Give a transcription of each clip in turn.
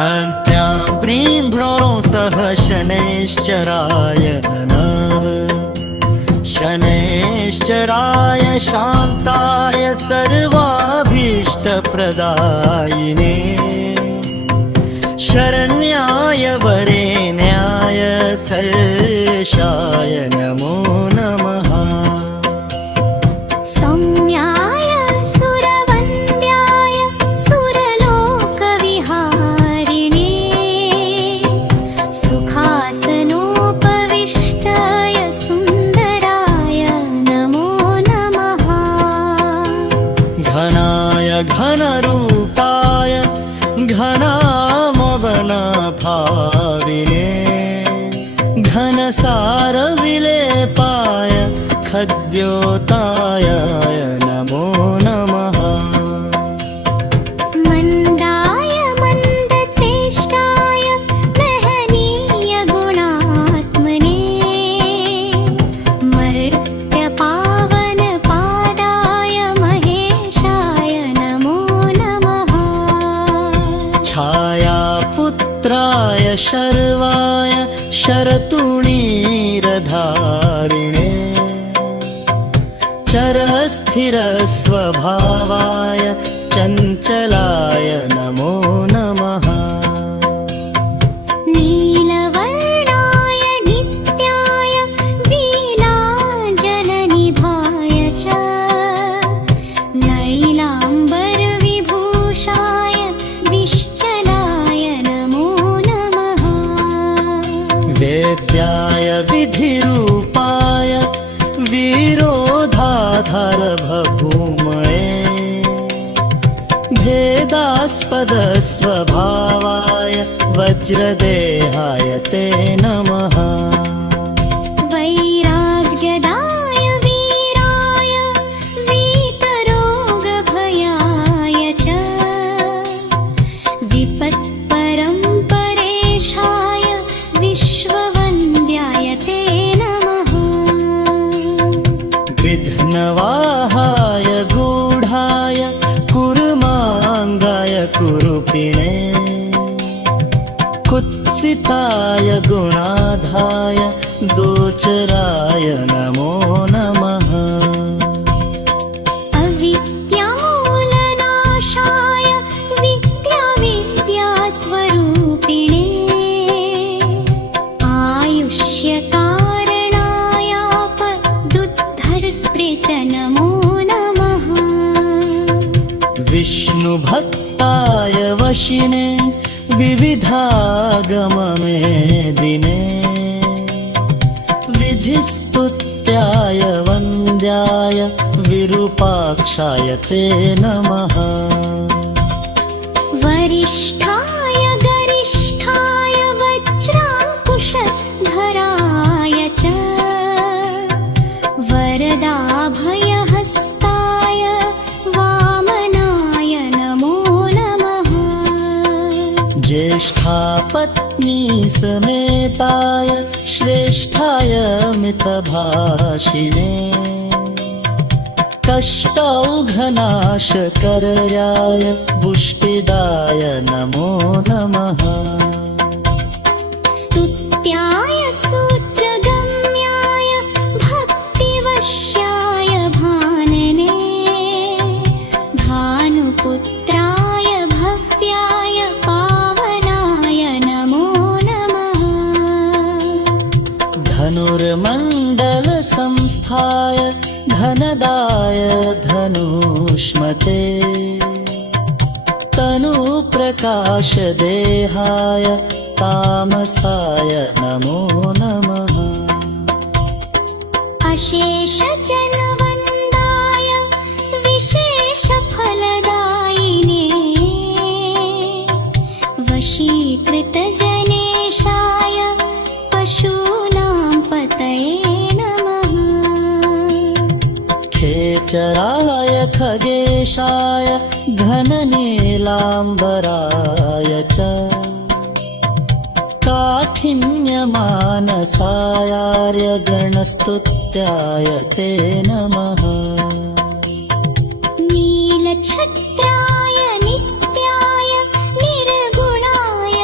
अन्त्यां प्रीं भ्रो सह शनैश्चराय नमः। शनैश्चराय शान्ताय सर्वाभीष्टप्रदायिने शरण्याय वरेण्याय सर्वेशाय नमो नमः। सौम्याय सुरवन्द्याय सुरलोकविहारिणे सुखासनोपविष्टाय सुन्दराय नमो नमः। घनाय घनरूपाय घनामवनभाविने घनसारविलेपाय खद्योताय नमो नमः। मन्दाय मन्दचेष्टाय महनीय गुणात्मने मर्त्यपावनपादाय महेशाय नमो नमः। छायापुत्राय शर्वाय शरतुणीरधारिणे चरस्थिरस्वभावाय चञ्चलाय नमो नमः। नीलवर्णाय नित्याय वीलाजलनिभाय च नैलाम्बरविभूषाय निश्चलाय नमो नमः। वेद्याय विधिरूपाय वीरोधाधरभूमये भेदास्पदस्वभावाय वज्रदेहाय ते नमः। वैराग्यदाय वीराय वीतरोगभयाय च विपत्परम्परेशाय विश्ववन्द्याय ते नमः। विघ्नवाहाय गूढाय कुरुमाङ्गाय कुरूपिणे कुत्सिताय गुणाधाय दोचराय नमो नमः। अविद्यामूलनाशाय विद्यास्वरूपिणे आयुष्यकारणायापदुद्धर्त्रे च नमो नमः। विष्णुभक्ताय वशिने विविधागममेदिने विधिस्तुत्याय वन्द्याय विरूपाक्षाय ते नमः। वरिष्ठाय गरिष्ठाय वज्राङ्कुशधराय च वरदाभयहस्ताय वामनाय नमो नमः। ज्येष्ठापत्नी समेताय श्रेष्ठाय मितभाषिणे कष्टौघनाशकराय पुष्टिदाय नमो नमः। स्तुत्याय सूत्रगम्याय भक्तिवश्याय भानने भानुपुत्राय भव्याय पावनाय नमो नमः। धनुर्मण्डलसंस्थाय धनदाय धनुष्मते तनुप्रकाशदेहाय तामसाय नमो नमः। अशेषजनवन्दाय विशेषफलदायिने वशीकृतजनेशाय पशूनां पतये नमः। खेचराय खगेशाय घननीलाम्बराय च काठिन्यमानसायार्यगणस्तुत्याय ते नमः। नीलछत्राय नित्याय निर्गुणाय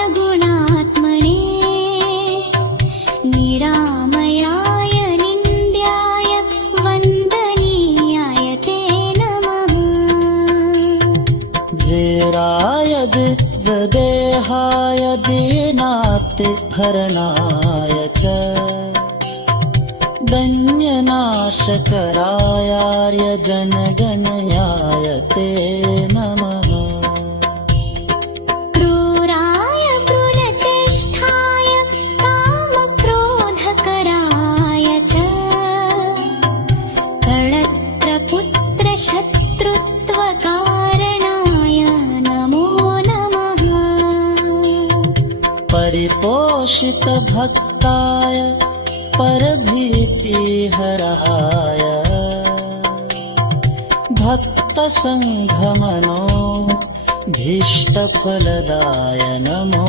सर्वदेहाय दीनातिहरणाय च दन्यनाशकरायार्य जनगणयाय ते नमः क्रूराय भ्रूणचेष्टाय कामक्रोधकराय च कळत्रपुत्रशत्रुत्वकारणाय नमो नमः परिपोषितभक्ताय परभीतिहराय भक्तसङ्घमनो भीष्टफलदाय नमो